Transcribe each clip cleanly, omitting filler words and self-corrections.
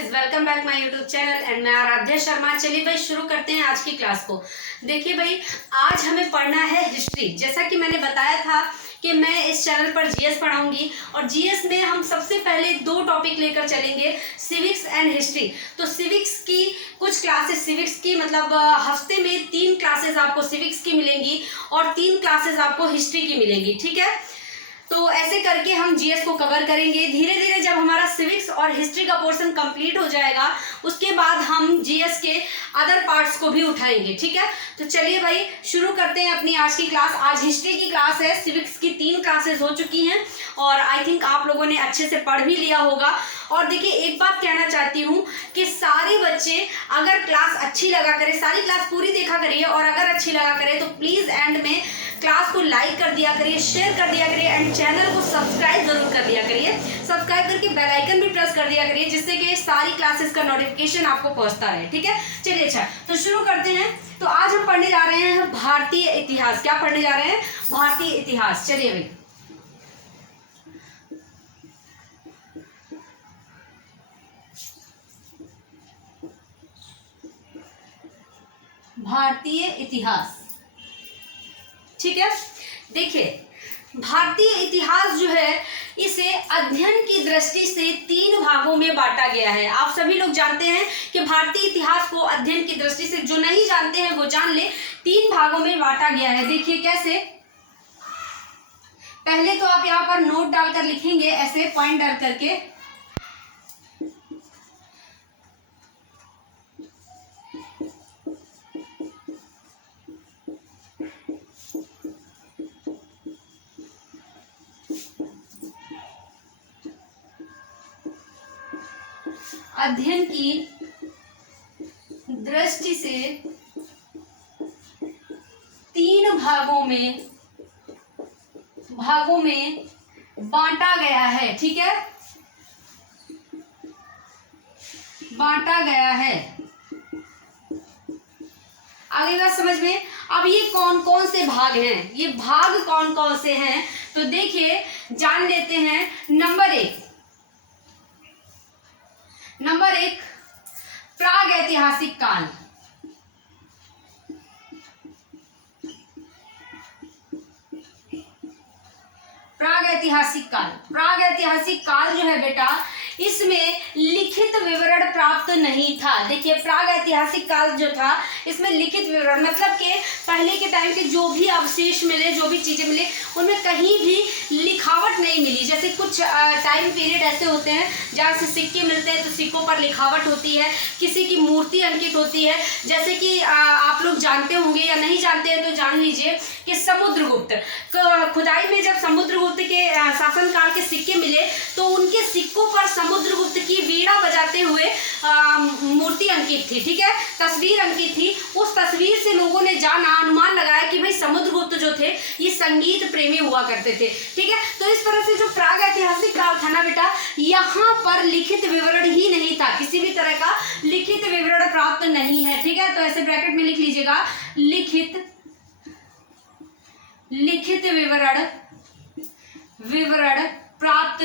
Guys, welcome back my YouTube channel and मैं आराध्या शर्मा। चलिए भाई शुरू करते हैं आज की क्लास को। देखिए भाई, आज हमें पढ़ना है हिस्ट्री। जैसा कि मैंने बताया था कि मैं इस चैनल पर जीएस पढ़ाऊंगी और जीएस में हम सबसे पहले दो टॉपिक लेकर चलेंगे, सिविक्स एंड हिस्ट्री। तो सिविक्स की कुछ क्लासेस, सिविक्स की मतलब हफ्ते में 3 क्लासेस आपको सिविक्स की मिलेंगी और 3 क्लासेस आपको हिस्ट्री की मिलेंगी, ठीक है। तो ऐसे करके हम जीएस को कवर करेंगे। धीरे धीरे जब हमारा सिविक्स और हिस्ट्री का पोर्शन कंप्लीट हो जाएगा, उसके बाद हम जीएस के अदर पार्ट्स को भी उठाएंगे, ठीक है। तो चलिए भाई शुरू करते हैं अपनी आज की क्लास। आज हिस्ट्री की क्लास है, सिविक्स की 3 क्लासेस हो चुकी हैं और आई थिंक आप लोगों ने अच्छे से पढ़ भी लिया होगा। और देखिए, एक बात कहना चाहती हूँ कि सारे बच्चे अगर क्लास अच्छी लगा करे, सारी क्लास पूरी देखा करिए और अगर अच्छी लगा करे तो प्लीज़ एंड में क्लास को लाइक कर दिया करिए, शेयर कर दिया करिए एंड चैनल को सब्सक्राइब जरूर कर दिया करिए। सब्सक्राइब करके बेल आइकन भी प्रेस कर दिया करिए, जिससे कि सारी क्लासेस का नोटिफिकेशन आपको पहुंचता रहे, ठीक है। चलिए अच्छा, तो शुरू करते हैं। तो आज हम पढ़ने जा रहे हैं भारतीय इतिहास। क्या पढ़ने जा रहे हैं? भारतीय इतिहास। चलिए भाई, भारतीय इतिहास, ठीक है। देखिए, भारतीय इतिहास जो है, इसे अध्ययन की दृष्टि से 3 भागों में बांटा गया है। आप सभी लोग जानते हैं कि भारतीय इतिहास को अध्ययन की दृष्टि से, जो नहीं जानते हैं वो जान ले, 3 भागों में बांटा गया है। देखिए कैसे। पहले तो आप यहाँ पर नोट डालकर लिखेंगे, ऐसे पॉइंट डाल करके। अध्ययन की दृष्टि से 3 भागों में बांटा गया है, ठीक है, बांटा गया है। आगे बात समझ में। अब ये कौन कौन से भाग हैं, ये भाग कौन कौन से हैं, तो देखिए जान लेते हैं। नंबर एक प्राग ऐतिहासिक काल। प्राग ऐतिहासिक काल जो है बेटा, इसमें लिखित विवरण प्राप्त नहीं था। देखिए, प्राग ऐतिहासिक काल जो था, इसमें लिखित विवरण मतलब कि पहले के टाइम के जो भी अवशेष मिले, जो भी चीजें मिले, उनमें कहीं भी लिखावट नहीं मिली। जैसे कुछ टाइम पीरियड ऐसे होते हैं जहाँ से सिक्के मिलते हैं तो सिक्कों पर लिखावट होती है, किसी की मूर्ति अंकित होती है। जैसे कि आप लोग जानते होंगे या नहीं जानते हैं तो जान लीजिए कि समुद्रगुप्त खुदाई में जब समुद्रगुप्त के शासनकाल के सिक्के मिले तो उनके सिक्कों पर समुद्रगुप्त की वीणा बजाते हुए मूर्ति अंकित थी, ठीक है, तस्वीर अंकित थी। उस तस्वीर से लोगों ने जाना, अनुमान लगाया कि भाई समुद्रगुप्त जो थे ये संगीत प्रेमी हुआ करते थे, ठीक है। तो इस तरह से जो प्राग ऐतिहासिक काल था ना बेटा, यहाँ पर लिखित विवरण ही नहीं था, किसी भी तरह का लिखित विवरण प्राप्त नहीं है, ठीक है। तो ऐसे ब्रैकेट में लिख लीजिएगा, लिखित विवरण प्राप्त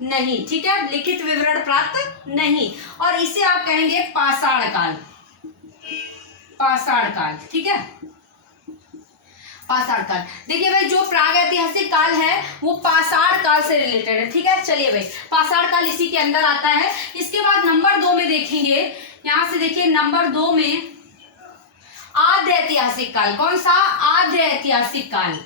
नहीं, ठीक है, लिखित विवरण प्राप्त नहीं। और इसे आप कहेंगे पाषाण काल, ठीक है, पाषाण काल। देखिए भाई, जो प्राग ऐतिहासिक काल है वो पाषाण काल से रिलेटेड है, ठीक है। चलिए भाई, पाषाण काल इसी के अंदर आता है। इसके बाद नंबर 2 में देखेंगे, यहां से देखिए नंबर 2 में आद्य ऐतिहासिक काल। कौन सा? आद्य ऐतिहासिक काल।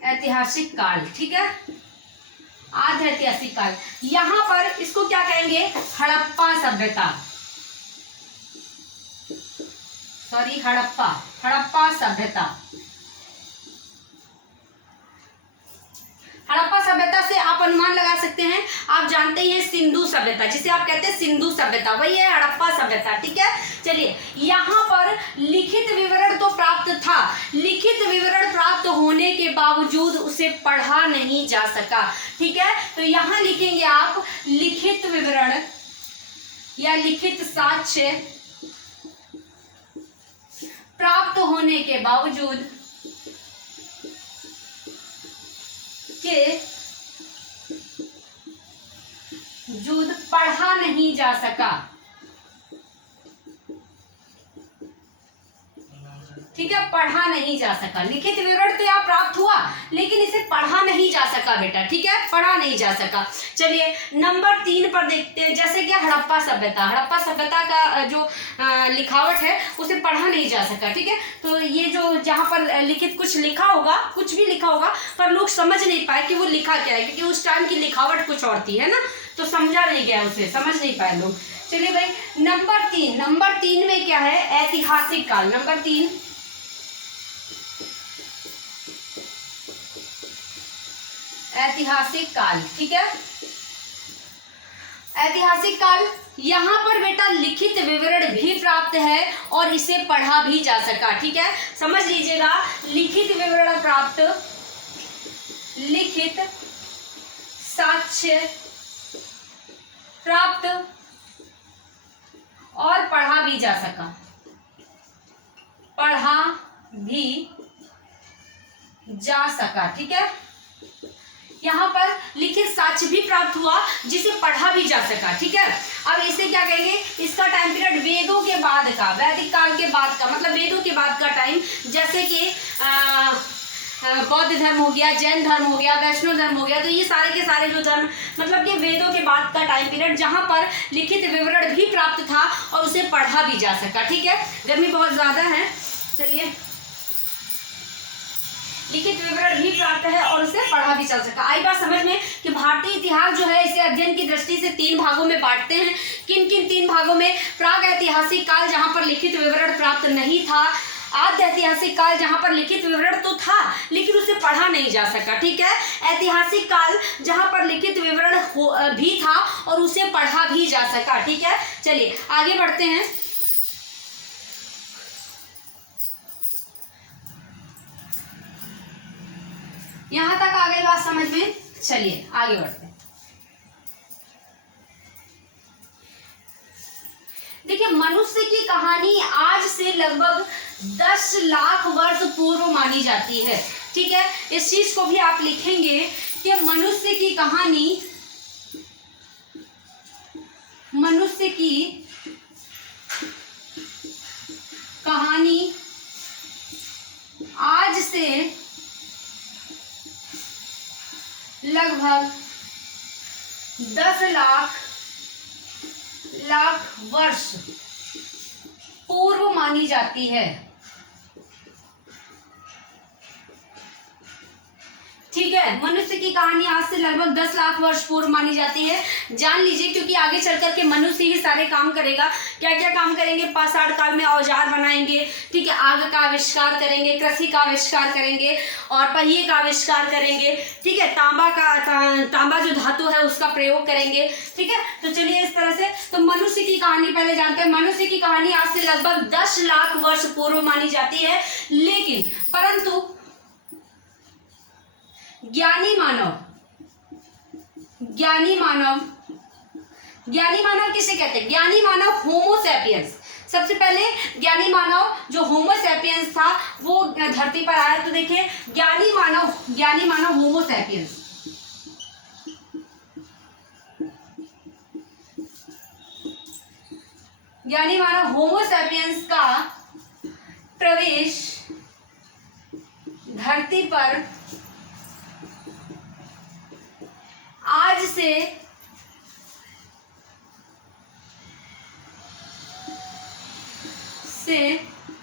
ऐतिहासिक काल, ठीक है, आद्य ऐतिहासिक काल। यहां पर इसको क्या कहेंगे? हड़प्पा सभ्यता, सॉरी, हड़प्पा सभ्यता। हड़प्पा सभ्यता से आप अनुमान लगा सकते हैं, आप जानते ही हैं सिंधु सभ्यता, जिसे आप कहते हैं सिंधु सभ्यता, वही है हड़प्पा सभ्यता, ठीक है। चलिए, यहाँ पर लिखित विवरण तो प्राप्त था, लिखित विवरण प्राप्त होने के बावजूद उसे पढ़ा नहीं जा सका, ठीक है। तो यहाँ लिखेंगे आप लिखित विवरण या लिखित साक्ष्य प्राप्त होने के बावजूद के युद्ध पढ़ा नहीं जा सका। ठीक है, पढ़ा नहीं जा सका। लिखित विवरण तो यहाँ प्राप्त हुआ लेकिन इसे पढ़ा नहीं जा सका बेटा। ठीक है, पढ़ा नहीं जा सका। चलिए नंबर 3 पर देखते हैं, जैसे कि हड़प्पा सभ्यता। हड़प्पा सभ्यता का जो लिखावट है उसे पढ़ा नहीं जा सका। ठीक है, तो ये जो जहाँ पर लिखित कुछ लिखा होगा, कुछ भी लिखा होगा, पर लोग समझ नहीं पाए कि वो लिखा क्या है, क्योंकि उस टाइम की लिखावट कुछ और थी, है ना, तो समझा नहीं गया, उसे समझ नहीं पाए लोग। चलिए भाई नंबर 3 में क्या है, ऐतिहासिक काल। नंबर 3 ऐतिहासिक काल। ठीक है, ऐतिहासिक काल, यहाँ पर बेटा लिखित विवरण भी प्राप्त है और इसे पढ़ा भी जा सका। ठीक है, समझ लीजिएगा, लिखित विवरण प्राप्त, लिखित साक्ष्य प्राप्त और पढ़ा भी जा सका। पढ़ा भी जा सका। ठीक है, यहाँ पर लिखित साक्ष्य भी प्राप्त हुआ जिसे पढ़ा भी जा सका। ठीक है, अब इसे क्या कहेंगे, इसका टाइम पीरियड वेदों के बाद का, वैदिक काल के बाद का, मतलब वेदों के बाद का टाइम, जैसे कि बौद्ध धर्म हो गया, जैन धर्म हो गया, वैष्णव धर्म हो गया, तो ये सारे के सारे जो धर्म, मतलब कि वेदों के बाद का टाइम पीरियड जहाँ पर लिखित विवरण भी प्राप्त था और उसे पढ़ा भी जा सका। ठीक है, गर्मी बहुत ज़्यादा है, चलिए, लिखित विवरण भी प्राप्त है और उसे पढ़ा भी चल सका। आई बात समझ में कि भारतीय इतिहास जो है इसे अध्ययन की दृष्टि से 3 भागों में बांटते हैं। किन किन 3 भागों में, प्राग ऐतिहासिक काल जहाँ पर लिखित विवरण प्राप्त नहीं था, आद्य ऐतिहासिक काल जहाँ पर लिखित विवरण तो था लेकिन उसे पढ़ा नहीं जा सका। ठीक है, ऐतिहासिक काल जहाँ पर लिखित विवरण भी था और उसे पढ़ा भी जा सका। ठीक है, चलिए आगे बढ़ते हैं। यहां तक आ गई बात समझ में, चलिए आगे बढ़ते हैं। देखिए, मनुष्य की कहानी आज से लगभग 10 लाख वर्ष पूर्व मानी जाती है। ठीक है, इस चीज को भी आप लिखेंगे कि मनुष्य की कहानी, मनुष्य की कहानी आज से लगभग 10 लाख वर्ष पूर्व मानी जाती है। ठीक है, मनुष्य की कहानी आज से लगभग 10 लाख वर्ष पूर्व मानी जाती है। जान लीजिए, क्योंकि आगे चल करके मनुष्य ही सारे काम करेगा। क्या क्या काम करेंगे, पाषाण काल में औजार बनाएंगे, ठीक है, आग का आविष्कार करेंगे, कृषि का आविष्कार करेंगे और पहिए का आविष्कार करेंगे। ठीक है, तांबा जो धातु है उसका प्रयोग करेंगे। ठीक है, तो चलिए इस तरह से, तो मनुष्य की कहानी पहले जानते हैं। मनुष्य की कहानी आज से लगभग 10 लाख वर्ष पूर्व मानी जाती है, लेकिन परंतु ज्ञानी मानव किसे कहते हैं, ज्ञानी मानव होमो सैपियंस। सबसे पहले ज्ञानी मानव जो होमो सैपियंस था वो धरती पर आया। तो देखिए, ज्ञानी मानव होमो सैपियंस, ज्ञानी मानव होमो सैपियंस का प्रवेश धरती पर आज से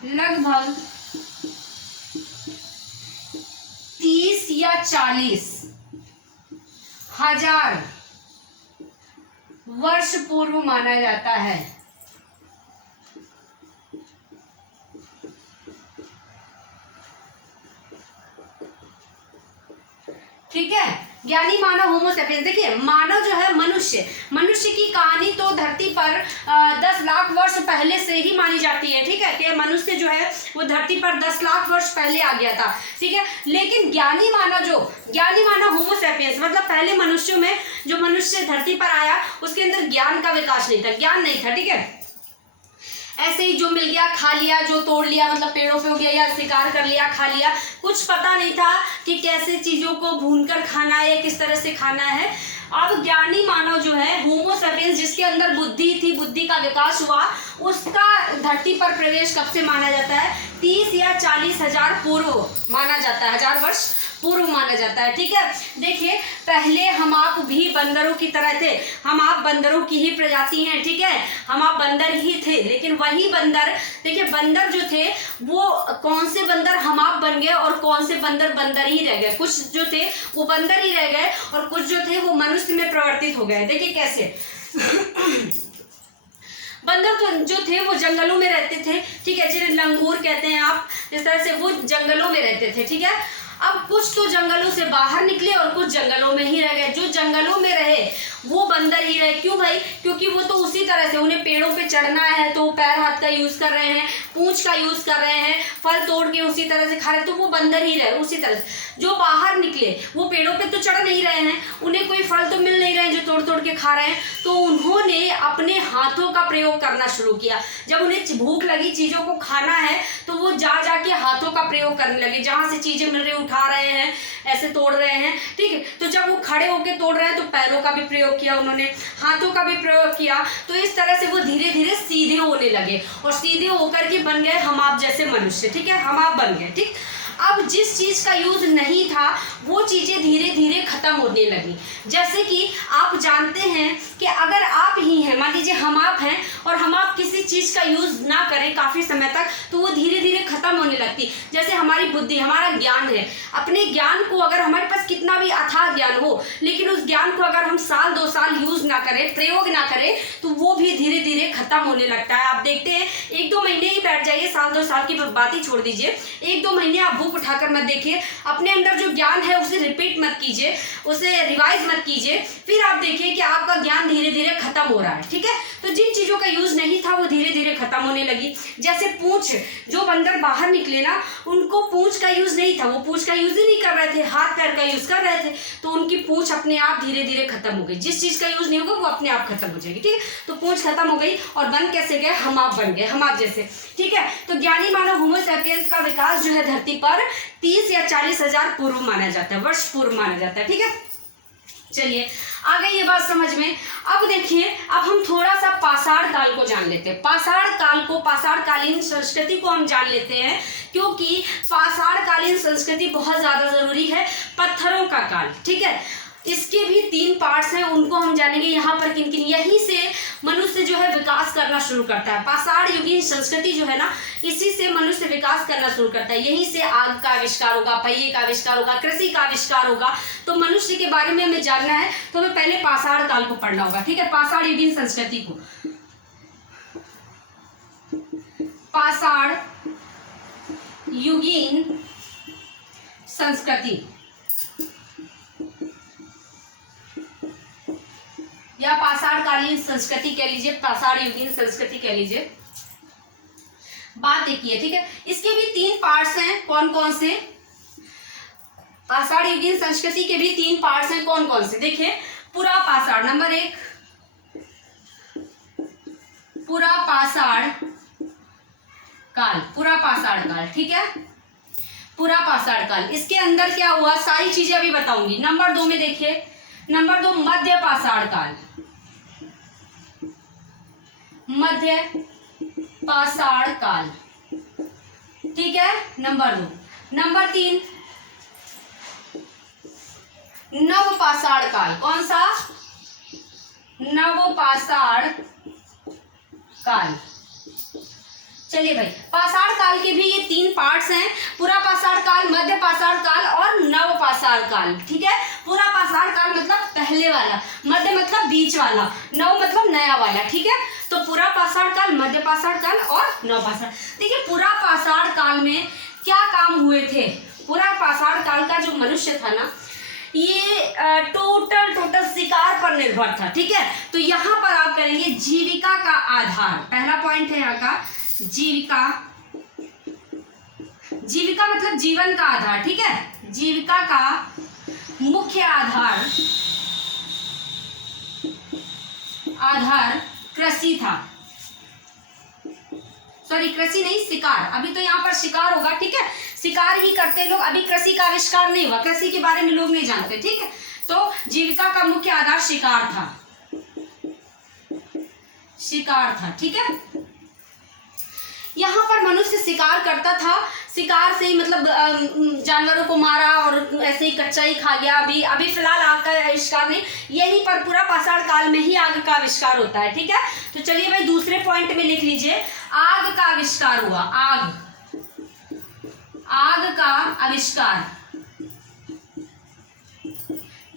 लगभग 30 या 40 हजार वर्ष पूर्व माना जाता है। ठीक है, ज्ञानी मानव होमो सेपियंस। देखिए, मानव जो है मनुष्य की कहानी तो धरती पर 10 लाख वर्ष पहले से ही मानी जाती है। ठीक है, कि मनुष्य जो है वो धरती पर 10 लाख वर्ष पहले आ गया था। ठीक है, लेकिन ज्ञानी मानव होमो सेपियंस, मतलब पहले मनुष्यों में जो मनुष्य धरती पर आया उसके अंदर ज्ञान का विकास नहीं था, ज्ञान नहीं था। ठीक है, ऐसे ही जो मिल गया खा लिया, जो तोड़ लिया मतलब पेड़ों पे हो गया, या शिकार कर लिया खा लिया, कुछ पता नहीं था कि कैसे चीज़ों को भूनकर खाना है, किस तरह से खाना है। अब ज्ञानी मानव जो है होमो सेपियंस, जिसके अंदर बुद्धि थी, बुद्धि का विकास हुआ, उसका धरती पर प्रवेश कब से माना जाता है? 30 या 40 हजार पूर्व माना जाता है, 1000 वर्ष पूर्व माना जाता है। ठीक है, देखिए पहले हम आप भी बंदरों की तरह थे, हम आप बंदरों की ही प्रजाति हैं। ठीक है, हम आप बंदर ही थे, लेकिन वही बंदर, देखिए बंदर जो थे वो कौन से बंदर हम आप बन गए और कौन से बंदर बंदर ही रह गए। कुछ जो थे वो बंदर ही रह गए और कुछ जो थे वो मनुष्य में परिवर्तित हो गए। देखिए कैसे बंदर तो जो थे वो जंगलों में रहते थे। ठीक है, जिन्हें लंगूर कहते हैं आप, इस तरह से वो जंगलों में रहते थे। ठीक है, अब कुछ तो जंगलों से बाहर निकले और कुछ जंगलों में ही रह गए। जो जंगलों में रहे वो बंदर ही रहे। क्यों भाई? क्योंकि वो तो उसी तरह से, उन्हें पेड़ों पे चढ़ना है तो वो पैर हाथ का यूज कर रहे हैं, पूंछ का यूज कर रहे हैं, फल तोड़ के उसी तरह से खा रहे, तो वो बंदर ही रहे उसी तरह से। जो बाहर निकले वो पेड़ों पे तो चढ़ नहीं रहे हैं, उन्हें कोई फल तो मिल नहीं रहे हैं जो तोड़ तोड़ के खा रहे हैं, तो उन्होंने अपने हाथों का प्रयोग करना शुरू किया। जब उन्हें भूख लगी, चीजों को खाना है, तो वो जा जाके हाथों का प्रयोग करने लगे। जहां से चीजें मिल रही उठा रहे हैं, ऐसे तोड़ रहे हैं। ठीक है, तो जब वो खड़े होकर तोड़ रहे हैं तो पैरों का भी प्रयोग किया उन्होंने, हाथों का भी प्रयोग किया। तो इस तरह से वो धीरे धीरे सीधे होने लगे और सीधे होकर के बन गए हम आप जैसे मनुष्य। ठीक है, हम आप बन गए। ठीक, अब जिस चीज का यूज नहीं था वो चीजें धीरे धीरे खत्म होने लगी। जैसे कि आप जानते हैं कि अगर आप ही हैं, मान लीजिए हम आप हैं, और हम आप किसी चीज का यूज ना करें काफी समय तक, तो वो धीरे धीरे खत्म होने लगती। जैसे हमारी बुद्धि, हमारा ज्ञान है, अपने ज्ञान को अगर हमारे पास कितना भी अथाह ज्ञान हो, लेकिन उस ज्ञान को अगर हम साल 2 साल यूज ना करें, प्रयोग ना करें, तो वो भी धीरे धीरे खत्म होने लगता है। आप देखते हैं 1-2 महीने ही बैठ जाइए, साल 2 साल की बात ही छोड़ दीजिए, 1-2 महीने आप बुक उठाकर मत देखिए, अपने अंदर जो ज्ञान है उसे रिपीट मत कीजिए, उसे रिवाइज मत कीजिए, फिर आप देखिए कि आपका ज्ञान धीरे धीरे खत्म हो रहा है। ठीक है, तो जिन चीजों का यूज नहीं था वो धीरे धीरे खत्म होने लगी। जैसे पूंछ, जो बंदर बाहर निकले ना, उनको पूंछ का यूज नहीं था, वो पूंछ का यूज ही नहीं कर रहे थे, हाथ पैर का यूज कर रहे थे, तो उनकी पूंछ अपने आप धीरे धीरे खत्म हो गई। जिस चीज का यूज नहीं होगा वो अपने आप खत्म हो जाएगी। ठीक है, तो पूंछ खत्म हो गई और बन कैसे गए? हम आप बन गए, हम आप जैसे। ठीक है, तो ज्ञानी मानव होमो सेपियंस का विकास जो है धरती पर 30 या 40 हजार पूर्व माना जाता है, वर्ष पूर्व माना जाता है। ठीक है, चलिए आ गई ये बात समझ में। अब देखिए, अब हम थोड़ा सा पाषाण काल को जान लेते हैं। पाषाण काल को, पाषाणकालीन संस्कृति को हम जान लेते हैं, क्योंकि पाषाणकालीन संस्कृति बहुत ज्यादा जरूरी है। पत्थरों का काल, ठीक है, इसके भी 3 पार्ट्स हैं, उनको हम जानेंगे यहाँ पर किन किन। यहीं से मनुष्य जो है विकास करना शुरू करता है। पाषाण युगीन संस्कृति जो है ना, इसी से मनुष्य विकास करना शुरू करता है। यहीं से आग का आविष्कार होगा, पहिए का आविष्कार होगा, कृषि का आविष्कार होगा। तो मनुष्य के बारे में हमें जानना है तो हमें पहले पाषाण काल को पढ़ना होगा। ठीक है, पाषाण युगीन संस्कृति को, पाषाण युगीन संस्कृति या पाषाणकालीन संस्कृति कह लीजिए, पाषाण युगीन संस्कृति कह लीजिए। बात देखिए, ठीक है, इसके भी 3 पार्ट्स हैं। कौन कौन से? पाषाण युगीन संस्कृति के भी 3 पार्ट्स हैं। कौन कौन से? देखिए, पुरा पाषाण नंबर 1, पुरा पाषाण काल, पुरा पाषाण काल। ठीक है, पुरा पाषाण काल, इसके अंदर क्या हुआ सारी चीजें अभी बताऊंगी। नंबर 2 में देखिए, नंबर 2 मध्य पाषाण काल, मध्य पाषाण काल। ठीक है, नंबर 2। नंबर 3 नव पाषाण काल। कौन सा? नव पाषाण काल। चलिए भाई, पाषाण काल के भी ये 3 पार्ट्स हैं, पुरा पाषाण काल, मध्य पाषाण काल और नव पाषाण काल। ठीक है, पुरा पाषाण काल मतलब पहले वाला, मध्य मतलब बीच वाला, नव मतलब नया वाला। ठीक है, तो पुरा पाषाण काल, मध्य पाषाण काल और नव पाषाण। देखिए, पुरा पाषाण काल में क्या काम हुए थे? पुरा पाषाण काल का जो मनुष्य था ना, ये टोटल शिकार पर निर्भर था। ठीक है, तो यहाँ पर आप करेंगे जीविका का आधार। पहला पॉइंट है यहाँ का जीविका। जीविका मतलब जीवन का आधार। ठीक है, जीविका का मुख्य आधार कृषि था। सॉरी कृषि नहीं, शिकार, अभी तो यहाँ पर शिकार होगा, ठीक है, शिकार ही करते लोग, अभी कृषि का आविष्कार नहीं हुआ, कृषि के बारे में लोग नहीं जानते, ठीक है। तो जीविका का मुख्य आधार शिकार था, शिकार था, ठीक है। यहाँ पर मनुष्य शिकार करता था, शिकार से ही मतलब जानवरों को मारा और ऐसे ही कच्चा ही खा गया। अभी फिलहाल आग का आविष्कार नहीं, यहीं पर पूरा पाषाण काल में ही आग का आविष्कार होता है, ठीक है। तो चलिए भाई दूसरे पॉइंट में लिख लीजिए, आग का आविष्कार हुआ, आग का आविष्कार,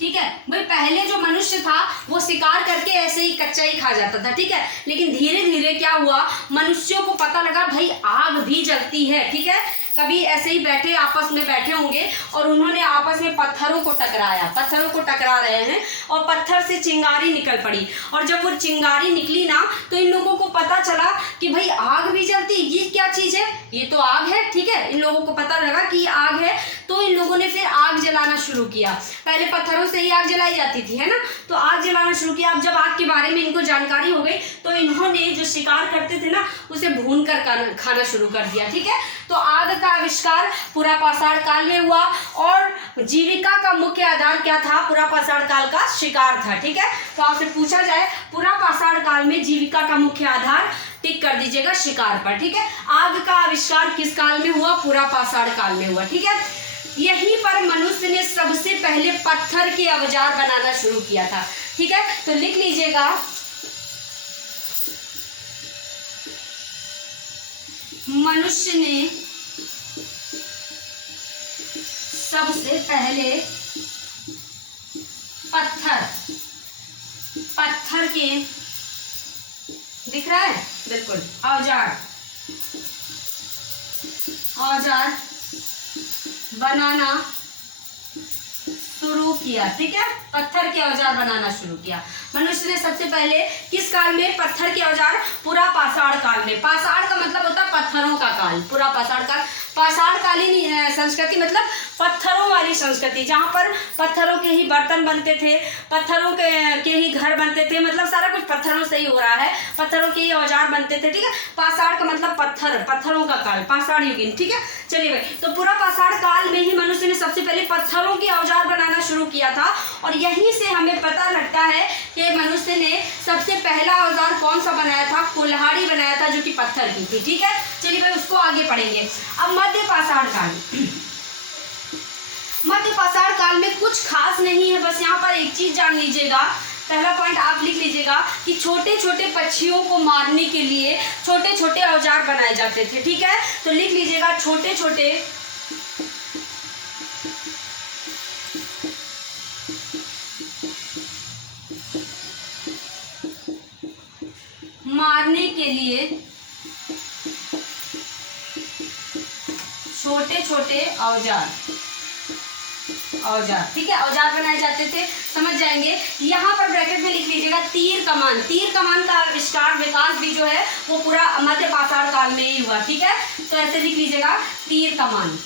ठीक है भाई। पहले जो मनुष्य था वो शिकार करके ऐसे ही कच्चा ही खा जाता था, ठीक है, लेकिन धीरे धीरे क्या हुआ, मनुष्यों को पता लगा भाई आग भी जलती है, ठीक है। कभी ऐसे ही बैठे आपस में बैठे होंगे और उन्होंने आपस में पत्थरों को टकराया, पत्थरों को टकरा रहे हैं और पत्थर से चिंगारी निकल पड़ी, और जब वो चिंगारी निकली ना तो इन लोगों को पता चला कि भाई आग भी जलती, ये क्या चीज़ है, ये तो आग है, ठीक है। इन लोगों को पता लगा कि ये आग है, तो इन लोगों ने फिर आग जलाना शुरू किया। पहले पत्थरों से ही आग जलाई जाती थी, है ना, तो आग जलाना शुरू किया। अब जब आग के बारे में इनको जानकारी हो गई तो इन्होंने जो शिकार करते थे ना उसे भून कर खाना शुरू कर दिया, ठीक है। तो आग का आविष्कार पूरा पाषाण काल में हुआ, और जीविका का मुख्य आधार क्या था, पूरा पाषाण काल का शिकार था, ठीक है। तो आपसे पूछा जाए पूरा पाषाण काल में जीविका का मुख्य आधार, टिक कर दीजिएगा शिकार पर, ठीक है। आग का आविष्कार किस काल में हुआ, पूरा पाषाण काल में हुआ, ठीक है। यहीं पर मनुष्य ने सबसे पहले पत्थर के औजार बनाना शुरू किया था, ठीक है। तो लिख लीजिएगा, मनुष्य ने सबसे पहले पत्थर के, दिख रहा है, बिल्कुल, औजार बनाना शुरू किया, ठीक है। पत्थर के औजार बनाना शुरू किया मनुष्य ने सबसे पहले, किस काल में, पत्थर के औजार, पूरा पाषाण काल में। पाषाण का मतलब होता है पत्थरों का काल, पूरा पाषाण काल। पाषाणकालीन संस्कृति मतलब पत्थरों वाली संस्कृति, जहाँ पर पत्थरों के ही बर्तन बनते थे, पत्थरों के ही घर बनते थे, मतलब सारा कुछ पत्थरों से ही हो रहा है, पत्थरों के ही औजार बनते थे, ठीक है। पाषाण का मतलब पत्थर, पत्थरों का काल, पाषाण युगीन, ठीक है। चलिए भाई, तो पूरा पाषाण काल में ही मनुष्य ने सबसे पहले पत्थरों के औजार बनाना शुरू किया था, और यहीं से हमें पता लगता है कि मनुष्य ने सबसे पहला औजार कौन सा बनाया था, कुल्हाड़ी बनाया था, जो कि पत्थर की थी, ठीक है। चलिए भाई उसको आगे पढ़ेंगे। अब मध्य पाषाण काल, मध्य पाषाण काल में कुछ खास नहीं है, बस यहाँ पर एक चीज जान लीजिएगा, पहला पॉइंट आप लिख लीजिएगा कि छोटे छोटे पक्षियों को मारने के लिए छोटे छोटे औजार बनाए जाते थे, ठीक है। तो लिख लीजिएगा, छोटे छोटे मारने के लिए छोटे छोटे औजार, ठीक है, औजार बनाए जाते थे, समझ जाएंगे। यहाँ पर ब्रैकेट में लिख लीजिएगा तीर कमान, तीर कमान का आविष्कार, विकास भी जो है वो पूरा मध्य पाषाण काल में ही हुआ, ठीक है। तो ऐसे लिख लीजिएगा, तीर कमान,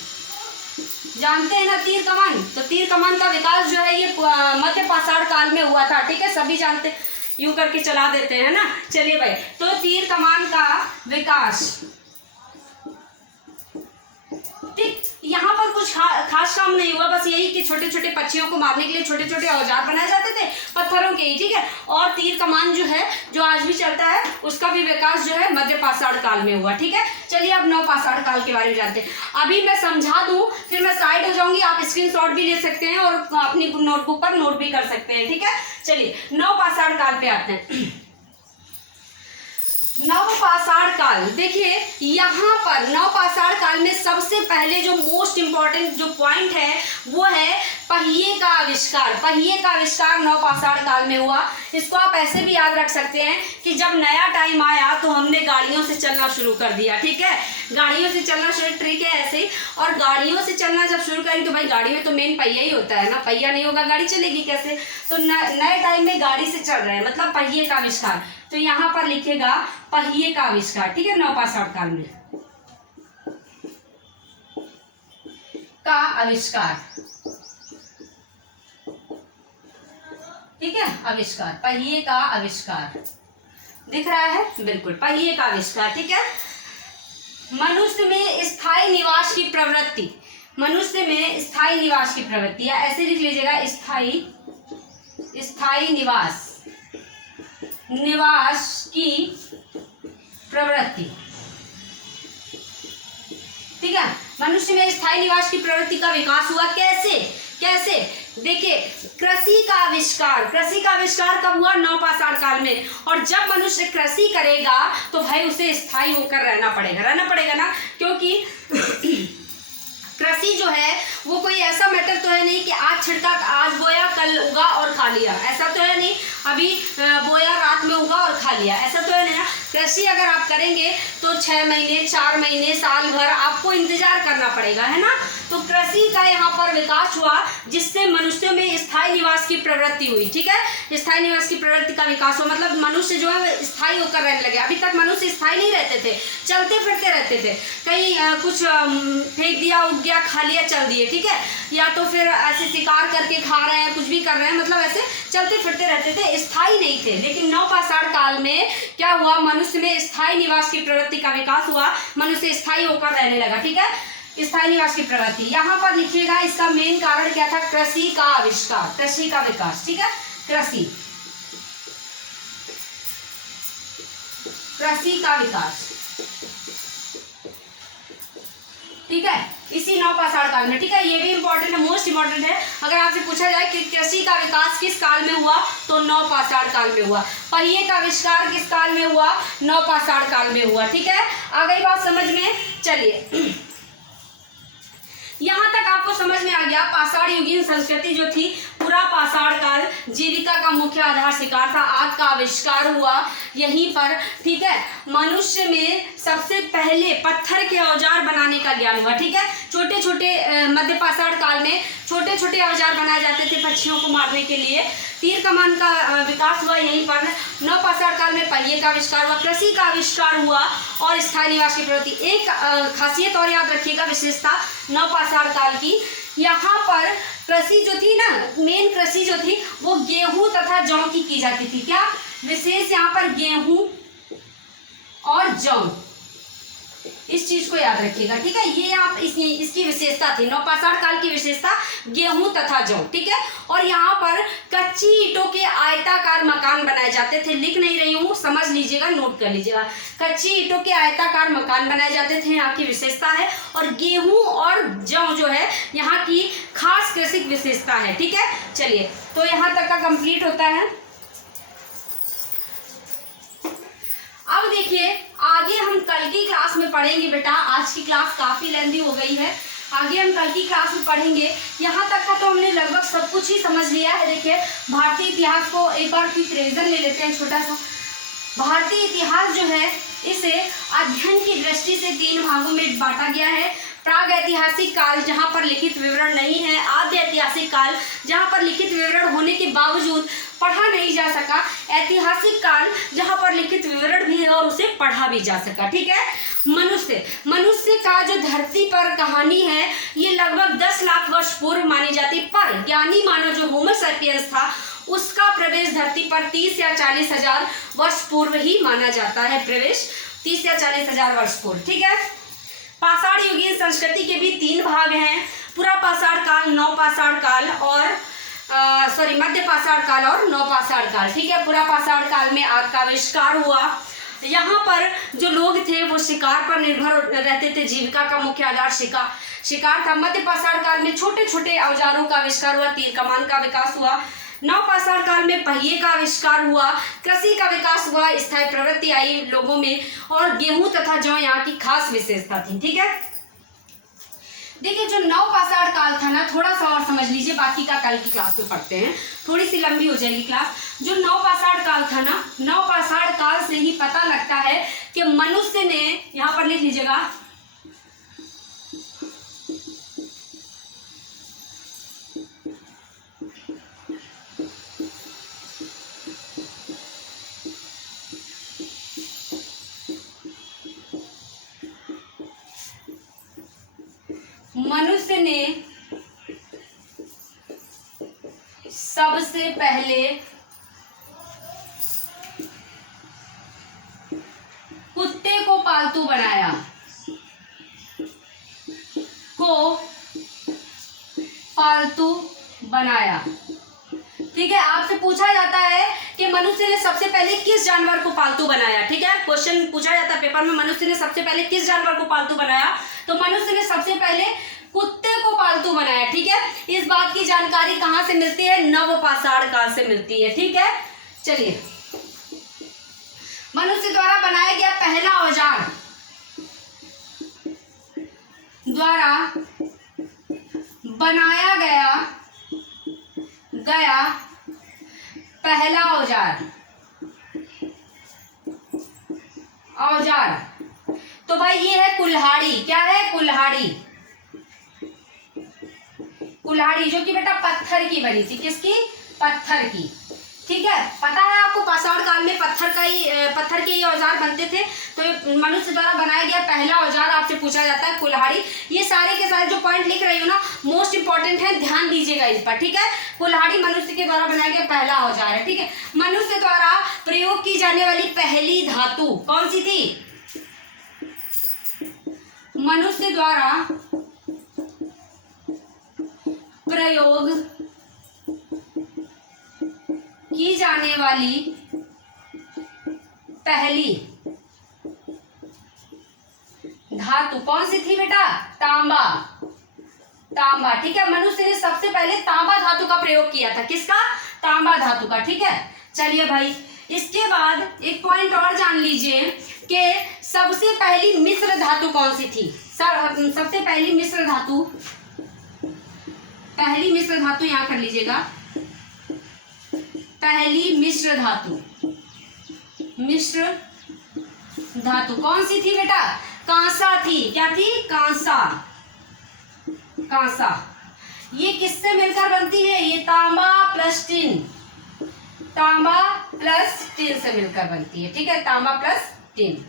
जानते हैं ना तीर कमान, तो तीर कमान का विकास जो है ये मध्य पाषाण काल में हुआ था, ठीक है, सभी जानते, यूं करके चला देते हैं ना। चलिए भाई, तो तीर कमान का विकास, ठीक, यहाँ पर कुछ खास काम नहीं हुआ, बस यही कि छोटे छोटे पक्षियों को मारने के लिए छोटे छोटे औजार बनाए जाते थे पत्थरों के ही, ठीक है। और तीर कमान जो है, जो आज भी चलता है, उसका भी विकास जो है मध्य पाषाण काल में हुआ, ठीक है। चलिए अब नव पाषाण काल के बारे में जानते हैं। अभी मैं समझा दूं, फिर मैं साइड हो जाऊंगी, आप स्क्रीनशॉट भी ले सकते हैं और अपनी नोटबुक पर नोट भी कर सकते हैं, ठीक है। चलिए नव पाषाण काल पे आते हैं। नव पाषाण काल, देखिए यहाँ पर नव पाषाण काल में सबसे पहले जो मोस्ट इम्पॉर्टेंट जो पॉइंट है वो है पहिए का आविष्कार। पहिए का आविष्कार नव पाषाण काल में हुआ। इसको आप ऐसे भी याद रख सकते हैं कि जब नया टाइम आया तो हमने गाड़ियों से चलना शुरू कर दिया, ठीक है, गाड़ियों से चलना शुरू, ट्रिक है ऐसे ही। और गाड़ियों से चलना जब शुरू करेंगे तो भाई गाड़ी में तो मेन पहिया ही होता है ना, पहिया नहीं होगा गाड़ी चलेगी कैसे। तो नए टाइम में गाड़ी से चल रहे हैं, मतलब पहिए का आविष्कार। तो यहाँ पर लिखेगा पहिए का आविष्कार, ठीक है, नव पाषाण काल में का आविष्कार, ठीक है, आविष्कार, पहिए का आविष्कार दिख रहा है, बिल्कुल पहिए का आविष्कार, ठीक है। मनुष्य में स्थायी निवास की प्रवृत्ति, मनुष्य में स्थायी निवास की प्रवृत्ति, या ऐसे लिख लीजिएगा स्थायी निवास की प्रवृत्ति। ठीक है, मनुष्य में स्थायी निवास की प्रवृत्ति का विकास हुआ। कैसे देखिए, कृषि का आविष्कार कब हुआ? नवपाषाण काल में। और जब मनुष्य कृषि करेगा तो भाई उसे स्थायी होकर रहना पड़ेगा ना, क्योंकि कृषि जो है वो कोई ऐसा मैटर तो है नहीं कि आज छिड़का, आज बोया, कल उगा और खा लिया, ऐसा तो है नहीं। अभी बोया, रात में उगा और खा लिया, ऐसा तो है नहीं ना। कृषि अगर आप करेंगे तो 6 महीने, 4 महीने, साल भर आपको इंतजार करना पड़ेगा, है ना। तो कृषि का यहाँ पर विकास हुआ, जिससे मनुष्यों में स्थायी निवास की प्रवृत्ति हुई। ठीक है, स्थायी निवास की प्रवृत्ति का विकास हुआ, मतलब मनुष्य जो है स्थायी होकर रहने लगे। अभी तक मनुष्य स्थायी नहीं रहते थे, चलते फिरते रहते थे, कहीं कुछ फेंक दिया, उग गया, खा लिया, चल दिए। ठीक है, या तो फिर ऐसे शिकार करके खा रहे हैं, कुछ भी कर रहे हैं, मतलब ऐसे चलते फिरते रहते थे, स्थायी नहीं थे। लेकिन नवपाषाण काल में क्या हुआ? मनुष्य में स्थायी निवास की प्रवृत्ति का विकास हुआ, मनुष्य स्थायी होकर रहने लगा। ठीक है, स्थायी निवास की प्रवृत्ति, यहाँ पर लिखिएगा इसका मेन कारण क्या था? कृषि का आविष्कार, कृषि का विकास। ठीक है, कृषि का विकास। ठीक है, इसी नवपाषाण काल में। ठीक है, ये भी इंपॉर्टेंट है, मोस्ट इंपॉर्टेंट है। अगर आपसे पूछा जाए कि कृषि का विकास किस काल में हुआ, तो नवपाषाण काल में हुआ। पहिए का आविष्कार किस काल में हुआ? नवपाषाण काल में हुआ। ठीक है, आ गई बात समझ में? चलिए, यहाँ तक आपको समझ में आ गया। पाषाण युगीन संस्कृति जो थी, पूरा पाषाण काल जीविका का मुख्य आधार शिकार था। आग का आविष्कार हुआ यहीं पर। ठीक है, मनुष्य में सबसे पहले पत्थर के औजार बनाने का ज्ञान हुआ। ठीक है, छोटे छोटे मध्य पाषाण काल में छोटे छोटे औजार बनाए जाते थे पक्षियों को मारने के लिए। तीर कमान का विकास हुआ यहीं पर। नवपाषाण काल में पहिए का आविष्कार हुआ, कृषि का आविष्कार हुआ और स्थायी निवास की प्रवृत्ति। एक खासियत और याद रखिएगा, विशेषता नवपाषाण काल की, यहाँ पर कृषि जो थी ना, मेन कृषि जो थी वो गेहूं तथा जौ की जाती थी। क्या विशेष? यहाँ पर गेहूं और जौ, इस चीज को याद रखिएगा। ठीक है, ये आप इसकी विशेषता थी, नवपाषाण काल की विशेषता गेहूं तथा जौ। ठीक है, और यहाँ पर कच्ची ईंटों के आयताकार मकान बनाए जाते थे। लिख नहीं रही हूँ, समझ लीजिएगा, नोट कर लीजिएगा। कच्ची ईंटों के आयताकार मकान बनाए जाते थे, यहाँ की विशेषता है। और गेहूं और जौ जो है यहाँ की खास कृषि विशेषता है। ठीक है, चलिए, तो यहाँ तक का कंप्लीट होता है। अब देखिए, आगे हम कल की क्लास में पढ़ेंगे बेटा। आज की क्लास काफ़ी लेंथी हो गई है, आगे हम कल की क्लास में पढ़ेंगे। यहाँ तक का तो हमने लगभग सब कुछ ही समझ लिया है। देखिए, भारतीय इतिहास को एक बार क्विक रिवीजन ले लेते हैं छोटा सा। भारतीय इतिहास जो है इसे अध्ययन की दृष्टि से 3 भागों में बांटा गया है। प्राग ऐतिहासिक काल, जहाँ पर लिखित विवरण नहीं है। आद्य ऐतिहासिक काल, जहाँ पर लिखित विवरण होने के बावजूद पढ़ा नहीं जा सका। ऐतिहासिक काल, जहाँ पर लिखित विवरण भी है और उसे पढ़ा भी जा सका। ठीक है, मनुष्य का जो धरती पर कहानी है ये लगभग 10 लाख वर्ष पूर्व मानी जाती, पर ज्ञानी मानव जो होमो सैपियंस था उसका प्रवेश धरती पर 30 या 40 हजार वर्ष पूर्व ही माना जाता है। प्रवेश 30 या 40 हजार वर्ष पूर्व। ठीक है, पाषाण युगीन संस्कृति के भी 3 भाग हैं, पूरा पाषाण काल, नवपाषाण काल और मध्य पाषाण काल और नवपाषाण काल। ठीक है, पूरा पाषाण काल में आग का आविष्कार हुआ। यहाँ पर जो लोग थे वो शिकार पर निर्भर रहते थे, जीविका का मुख्य आधार शिकार था। मध्य पाषाण काल में छोटे छोटे औजारों का आविष्कार हुआ, तीर कमान का विकास हुआ। नवपाषाण काल में पहिए का आविष्कार हुआ, कृषि का विकास हुआ, स्थायी प्रवृत्ति आई लोगों में, और गेहूं तथा जौ यहाँ की खास विशेषता थी। ठीक है, देखिए, जो नवपाषाण काल था ना, थोड़ा सा और समझ लीजिए, बाकी का कल की क्लास में पढ़ते हैं, थोड़ी सी लंबी हो जाएगी क्लास। जो नवपाषाण काल था ना, नवपाषाण काल से ही पता लगता है कि मनुष्य ने, यहाँ पर लिख लीजिएगा, मनुष्य ने सबसे पहले कुत्ते को पालतू बनाया। को पालतू बनाया। ठीक है, आपसे पूछा जाता है कि मनुष्य ने सबसे पहले किस जानवर को पालतू बनाया। ठीक है, क्वेश्चन पूछा जाता है पेपर में, मनुष्य ने सबसे पहले किस जानवर को पालतू बनाया, तो मनुष्य ने सबसे पहले कुत्ते को पालतू बनाया। ठीक है, इस बात की जानकारी कहाँ से मिलती है, नवपाषाण काल से मिलती है। ठीक है, चलिए, मनुष्य द्वारा बनाया गया पहला औजार, द्वारा बनाया गया पहला औजार, तो भाई ये है कुल्हाड़ी। क्या है, कुल्हाड़ी। कुल्हाड़ी जो कि बेटा पत्थर की बनी थी, किसकी, पत्थर की। ठीक है, पता है आपको पाषाण काल में पत्थर के ये औजार बनते थे। तो मनुष्य द्वारा बनाया गया पहला औजार आपसे पूछा जाता है कुल्हाड़ी। ये सारे के सारे जो पॉइंट लिख रही हूँ ना, मोस्ट इंपॉर्टेंट है, ध्यान दीजिएगा इस पर। ठीक है, कुल्हाड़ी मनुष्य के द्वारा बनाया गया पहला औजार है। ठीक है, मनुष्य द्वारा प्रयोग की जाने वाली पहली धातु कौन सी थी, मनुष्य द्वारा प्रयोग की जाने वाली पहली धातु कौन सी थी बेटा, तांबा। तांबा। ठीक है, मनुष्य ने सबसे पहले तांबा धातु का प्रयोग किया था। किसका, तांबा धातु का। ठीक है, चलिए भाई, इसके बाद एक पॉइंट और जान लीजिए कि सबसे पहली मिश्र धातु कौन सी थी। सबसे पहली मिश्र धातु, यहाँ कर लीजिएगा, पहली मिश्र धातु कौन सी थी बेटा, कांसा थी। क्या थी, कांसा। ये किससे मिलकर बनती है, ये तांबा प्लस टिन से मिलकर बनती है। ठीक है, तांबा प्लस टिन।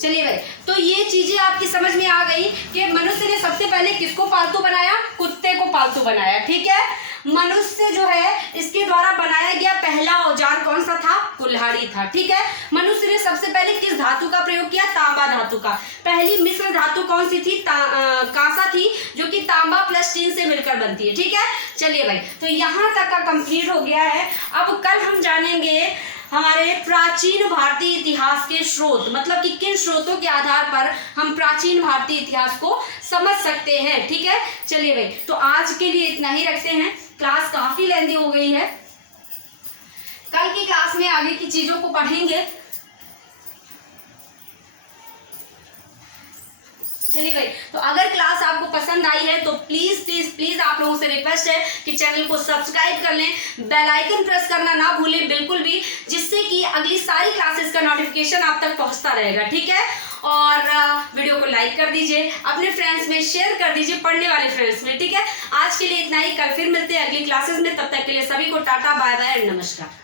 चलिए भाई, तो ये चीजें आपकी समझ में आ गई कि मनुष्य ने सबसे पहले किसको पालतू बनाया, कुत्ते को पालतू बनाया। ठीक है, मनुष्य जो है इसके द्वारा बनाया गया पहला औजार कौन सा था, कुल्हाड़ी था। ठीक है, मनुष्य ने सबसे पहले किस धातु का प्रयोग किया, तांबा धातु का। पहली मिश्र धातु कौन सी थी, कांसा थी, जो कि तांबा प्लस टिन से मिलकर बनती है। ठीक है, चलिए भाई, तो यहाँ तक का कंप्लीट हो गया है। अब कल हम जानेंगे हमारे प्राचीन भारतीय इतिहास के स्रोत, मतलब कि किन स्रोतों के आधार पर हम प्राचीन भारतीय इतिहास को समझ सकते हैं। ठीक है, चलिए भाई, तो आज के लिए इतना ही रखते हैं, क्लास काफी लेंथी हो गई है। कल की क्लास में आगे की चीजों को पढ़ेंगे। चलिए भाई, तो अगर क्लास आपको पसंद आई है तो प्लीज आप लोगों से रिक्वेस्ट है कि चैनल को सब्सक्राइब कर लें, बेल आइकन प्रेस करना ना भूलें बिल्कुल भी, जिससे कि अगली सारी क्लासेस का नोटिफिकेशन आप तक पहुंचता रहेगा। ठीक है, और वीडियो को लाइक कर दीजिए, अपने फ्रेंड्स में शेयर कर दीजिए, पढ़ने वाले फ्रेंड्स में। ठीक है, आज के लिए इतना ही, कल फिर मिलते हैं अगली क्लासेस में। तब तक के लिए सभी को टाटा, बाय बाय एंड नमस्कार।